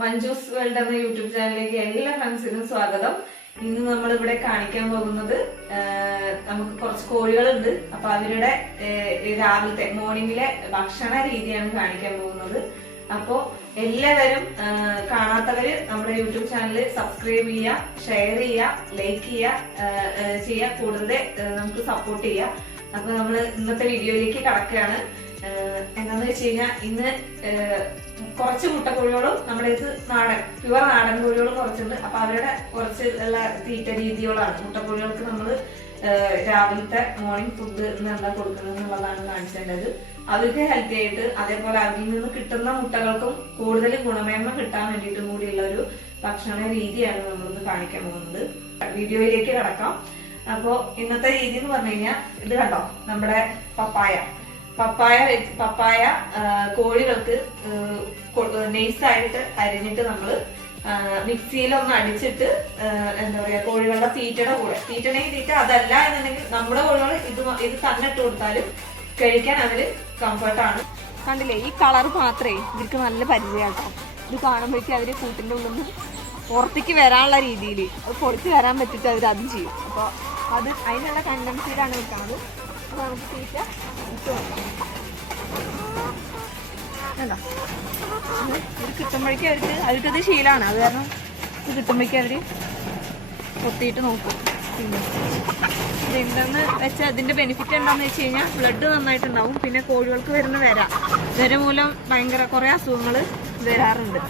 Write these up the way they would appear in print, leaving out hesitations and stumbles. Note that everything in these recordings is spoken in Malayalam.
മഞ്ജൂസ് വേൾഡ് എന്ന യൂട്യൂബ് ചാനലിലേക്ക് എല്ലാ ഫ്രണ്ട്സിനും സ്വാഗതം. ഇന്ന് നമ്മൾ ഇവിടെ കാണിക്കാൻ പോകുന്നത് നമുക്ക് കുറച്ച് കോഴികളുണ്ട്. അപ്പൊ അവരുടെ രാവിലത്തെ മോർണിംഗിലെ ഭക്ഷണ രീതിയാണ് കാണിക്കാൻ പോകുന്നത്. അപ്പോ എല്ലാവരും കാണാത്തവര് നമ്മുടെ യൂട്യൂബ് ചാനൽ സബ്സ്ക്രൈബ് ചെയ്യുക, ഷെയർ ചെയ്യുക, ലൈക്ക് ചെയ്യുക, കൂടുതൽ നമുക്ക് സപ്പോർട്ട് ചെയ്യുക. അപ്പൊ നമ്മൾ ഇന്നത്തെ വീഡിയോയിലേക്ക് കടക്കുകയാണ്. എന്താന്ന് വെച്ച് കഴിഞ്ഞാൽ ഇന്ന് കുറച്ച് മുട്ടക്കോഴികളും നമ്മുടെ ഇത് പ്യുവർ നാടൻ കോഴികളും കുറച്ചുണ്ട്. അപ്പൊ അവരുടെ കുറച്ച് ഉള്ള തീറ്റ രീതികളാണ്. മുട്ടക്കോഴികൾക്ക് നമ്മൾ രാവിലത്തെ മോർണിംഗ് ഫുഡ് ഇന്ന് എന്താ കൊടുക്കുന്നത് എന്നുള്ളതാണ് കാണിച്ചേണ്ടത്. അവർക്ക് ഹെൽത്തി ആയിട്ട്, അതേപോലെ അതിൽ നിന്ന് കിട്ടുന്ന മുട്ടകൾക്കും കൂടുതൽ ഗുണമേന്മ കിട്ടാൻ വേണ്ടിയിട്ടും കൂടിയുള്ള ഒരു ഭക്ഷണ രീതിയാണ് നമ്മളിന്ന് കാണിക്കാൻ പോകുന്നത്. വീഡിയോയിലേക്ക് കടക്കാം. അപ്പോ ഇന്നത്തെ രീതി എന്ന് പറഞ്ഞു കഴിഞ്ഞാൽ ഇത് കണ്ടോ, നമ്മുടെ പപ്പായ കോഴികൾക്ക് നൈസായിട്ട് അരിഞ്ഞിട്ട് നമ്മള് മിക്സിയിലൊന്ന് അടിച്ചിട്ട് എന്താ പറയാ, കോഴികളുടെ തീറ്റയുടെ കൂടെ, തീറ്റണെങ്കിൽ തീറ്റ, അതല്ല എന്നുണ്ടെങ്കിൽ നമ്മുടെ കോഴികൾ ഇത് തന്നെ ഇട്ട് കൊടുത്താലും കഴിക്കാൻ അവര് കംഫർട്ടാണ്. കണ്ടില്ലേ, ഈ കളർ മാത്രമേ ഇവർക്ക് നല്ല പരിചയമാട്ടോ. ഇത് കാണുമ്പോഴേക്കും അവര് കൂട്ടിന്റെ ഉള്ളിൽ നിന്ന് പുറത്തേക്ക് വരാനുള്ള രീതിയിൽ പൊളിച്ച് വരാൻ പറ്റിട്ട് അവർ അതും ചെയ്യും. അപ്പോൾ അതിനുള്ള കണ്ടൻസീഡാണ് വെക്കുന്നത്. അപ്പോൾ നമുക്ക് തീറ്റ ഇട്ട് കൊടുക്കാം. ഇത് കിട്ടുമ്പോഴേക്കും അവർക്കത് ശീലമാണ്. അത് കാരണം ഇത് കിട്ടുമ്പോഴേക്കും അവർ കൊത്തിയിട്ട് നോക്കും. പിന്നെ ഇതെന്താന്ന് വെച്ചാൽ ഇതിന്റെ ബെനിഫിറ്റ് എന്താണെന്ന് വെച്ച് കഴിഞ്ഞാൽ ബ്ലഡ് നന്നായിട്ടുണ്ടാവും. പിന്നെ കോഴികൾക്ക് വരുന്ന വിര മൂലം ഭയങ്കര കുറേ അസുഖങ്ങൾ വരാറുണ്ട്.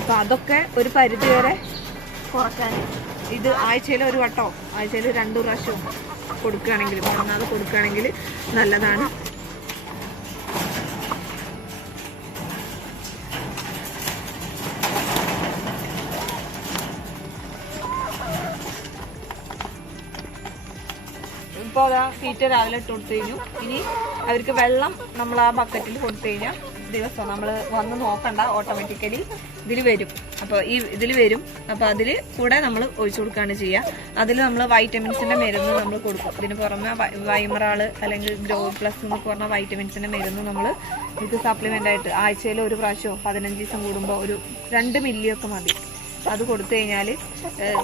അപ്പൊ അതൊക്കെ ഒരു പരിധി വരെ കുറക്കാൻ ഇത് ആഴ്ചയിൽ ഒരു വട്ടോ ആഴ്ചയിൽ 2 പ്രാവശ്യവും കൊടുക്കുകയാണെങ്കിൽ, മുടങ്ങാതെ കൊടുക്കുകയാണെങ്കിൽ നല്ലതാണ്. ഇപ്പോൾ അതാ തീറ്റ രാവിലെ ഇട്ട് കൊടുത്തു കഴിഞ്ഞു. ഇനി അവർക്ക് വെള്ളം നമ്മൾ ആ ബക്കറ്റിൽ കൊടുത്തു കഴിഞ്ഞാൽ ദിവസം നമ്മൾ വന്ന് നോക്കണ്ട, ഓട്ടോമാറ്റിക്കലി ഇതിൽ വരും. അപ്പോൾ ഇതിൽ വരും. അപ്പോൾ അതിൽ കൂടെ നമ്മൾ ഒഴിച്ചു കൊടുക്കുകയാണ് ചെയ്യുക. അതിൽ നമ്മൾ വൈറ്റമിൻസിന്റെ മരുന്ന് നമ്മൾ കൊടുക്കും. ഇതിന് പുറമെ വൈമറാള് അല്ലെങ്കിൽ ഗ്രോ പ്ലസ് എന്നൊക്കെ പറഞ്ഞ വൈറ്റമിൻസിന്റെ മരുന്ന് നമ്മൾ ഇത് സപ്ലിമെന്റ് ആയിട്ട് ആഴ്ചയിൽ ഒരു പ്രാവശ്യമോ 15 ദിവസം കൂടുമ്പോൾ ഒരു 2 മില്ലിയൊക്കെ മതി. അത് കൊടുത്തു കഴിഞ്ഞാൽ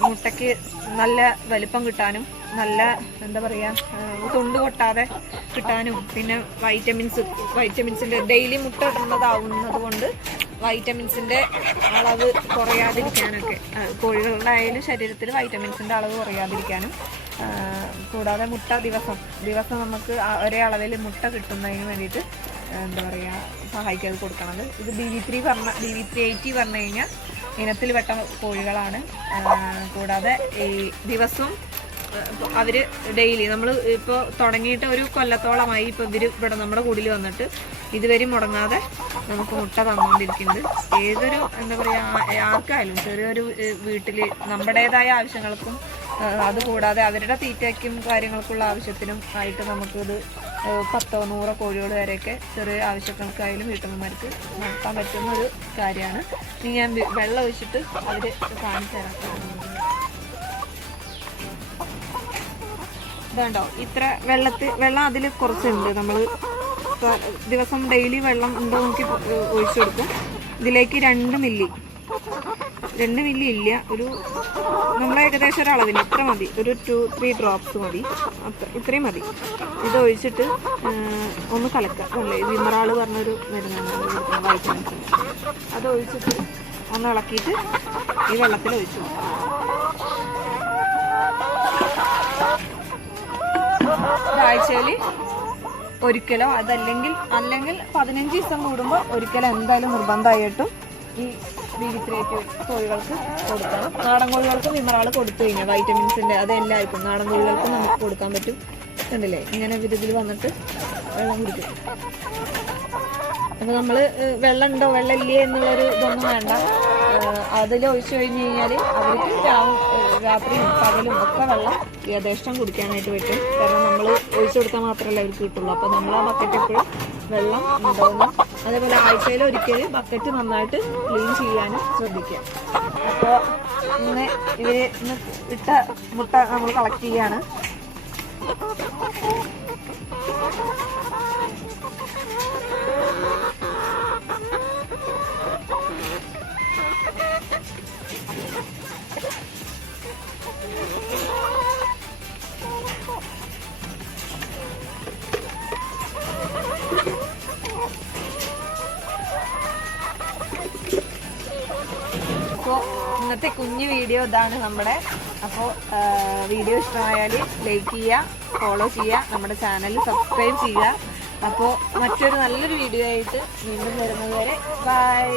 മുട്ടയ്ക്ക് നല്ല വലിപ്പം കിട്ടാനും, നല്ല എന്താ പറയാ, തൊണ്ട് കൊട്ടാതെ കിട്ടാനും, പിന്നെ വൈറ്റമിൻസിന്റെ ഡെയിലി മുട്ട ഇടുന്നതാവുന്നത് കൊണ്ട് വൈറ്റമിൻസിന്റെ അളവ് കുറയാതിരിക്കാനൊക്കെ, കോഴികളുടെ ആയാലും ശരീരത്തിൽ വൈറ്റമിൻസിന്റെ അളവ് കുറയാതിരിക്കാനും, കൂടാതെ മുട്ട ദിവസം നമുക്ക് ഒരേ അളവിൽ മുട്ട കിട്ടുന്നതിന് വേണ്ടിയിട്ട് എന്താ പറയാ സഹായിക്കാതെ കൊടുക്കണത്. ഇത് BV380 പറഞ്ഞു കഴിഞ്ഞാൽ ഇനത്തിൽ പെട്ട കോഴികളാണ്. കൂടാതെ ഈ ദിവസവും അവര് ഡെയിലി നമ്മൾ ഇപ്പോൾ തുടങ്ങിയിട്ട് ഒരു കൊല്ലത്തോളമായി. ഇപ്പൊ ഇവിടെ നമ്മുടെ കൂടിൽ വന്നിട്ട് ഇതുവരെ മുടങ്ങാതെ നമുക്ക് മുട്ട തന്നുകൊണ്ടിരിക്കുന്നുണ്ട്. ഏതൊരു എന്താ പറയാ, ആർക്കായാലും ചെറിയൊരു വീട്ടില് നമ്മുടേതായ ആവശ്യങ്ങൾക്കും, അതുകൂടാതെ അവരുടെ തീറ്റയ്ക്കും കാര്യങ്ങൾക്കുള്ള ആവശ്യത്തിനും ആയിട്ട് നമുക്കിത് 10-100 കോഴികൾ വരെയൊക്കെ ചെറിയ ആവശ്യങ്ങൾക്കായാലും വീട്ടമ്മമാർക്ക് നടത്താൻ പറ്റുന്ന ഒരു കാര്യമാണ്. ഇനി ഞാൻ വെള്ളം ഒഴിച്ചിട്ട് അവര് കാണിച്ചു തരാം. ഇതുണ്ടോ, ഇത്ര വെള്ളം അതിൽ കുറച്ചുണ്ട്. നമ്മൾ ദിവസം ഡെയിലി വെള്ളം ഉണ്ടോ നോക്കി ഒഴിച്ചു കൊടുക്കും. ഇതിലേക്ക് 2 മില്ലി ഇല്ല, ഒരു നമ്മളെ ഏകദേശം ഒരു അളവിന് ഇത്ര മതി, ഒരു 2-3 ഡ്രോപ്സ് മതി, ഇത്രയും മതി. ഇത് ഒഴിച്ചിട്ട് ഒന്ന് കലക്കുക. അല്ലേ, വിമറാള് പറഞ്ഞൊരു മരുന്നാണ് വൈറ്റമിൻസ്. അത് ഒഴിച്ചിട്ട് ഒന്ന് ഇളക്കിയിട്ട് ഈ വെള്ളത്തിൽ ഒഴിച്ചു. ഒരാഴ്ചയിൽ ഒരിക്കലോ അല്ലെങ്കിൽ 15 ദിവസം കൂടുമ്പോൾ ഒരിക്കലും എന്തായാലും നിർബന്ധമായിട്ടും ഈ BV380 കോഴികൾക്ക് കൊടുക്കണം. നാടൻ കോഴികൾക്ക് വിമറാള് കൊടുത്തു കഴിഞ്ഞാൽ വൈറ്റമിൻസിന്റെ അത് എല്ലാവർക്കും നാടൻ കോഴികൾക്കും നമുക്ക് കൊടുക്കാൻ പറ്റും. കണ്ടില്ലേ, ഇങ്ങനെ ഇതിൽ വന്നിട്ട് വെള്ളം കുടിക്കും. അപ്പൊ നമ്മള് വെള്ളം ഉണ്ടോ വെള്ളം ഇല്ലേ എന്നുള്ളൊരു ഇതൊന്നും വേണ്ട. അതിൽ ഒഴിച്ചു കഴിഞ്ഞ് കഴിഞ്ഞാൽ അവർക്ക് രാത്രിയും പകലും ഒക്കെ വെള്ളം യഥേഷ്ടം കുടിക്കാനായിട്ട് പറ്റും. കാരണം നമ്മൾ ഒഴിച്ചു കൊടുത്താൽ മാത്രമല്ല അവർക്ക് കിട്ടുള്ളൂ. അപ്പൊ നമ്മൾ ആ ബക്കറ്റ് എപ്പോഴും വെള്ളം ഉണ്ടാവുന്നു. അതേപോലെ ആഴ്ചയിൽ ഒരിക്കൽ ബക്കറ്റ് നന്നായിട്ട് ക്ലീൻ ചെയ്യാനും ശ്രദ്ധിക്കുക. അപ്പോൾ ഇന്ന് ഇട്ട മുട്ട നമ്മൾ കളക്ട് ചെയ്യാണ്. ഇന്നത്തെ കുഞ്ഞു വീഡിയോ ഇതാണ് നമ്മുടെ. അപ്പോൾ വീഡിയോ ഇഷ്ടമായാൽ ലൈക്ക് ചെയ്യുക, ഫോളോ ചെയ്യുക, നമ്മുടെ ചാനൽ സബ്സ്ക്രൈബ് ചെയ്യുക. അപ്പോൾ മറ്റൊരു നല്ലൊരു വീഡിയോ ആയിട്ട് വീണ്ടും വരുന്നത് വരെ ബൈ.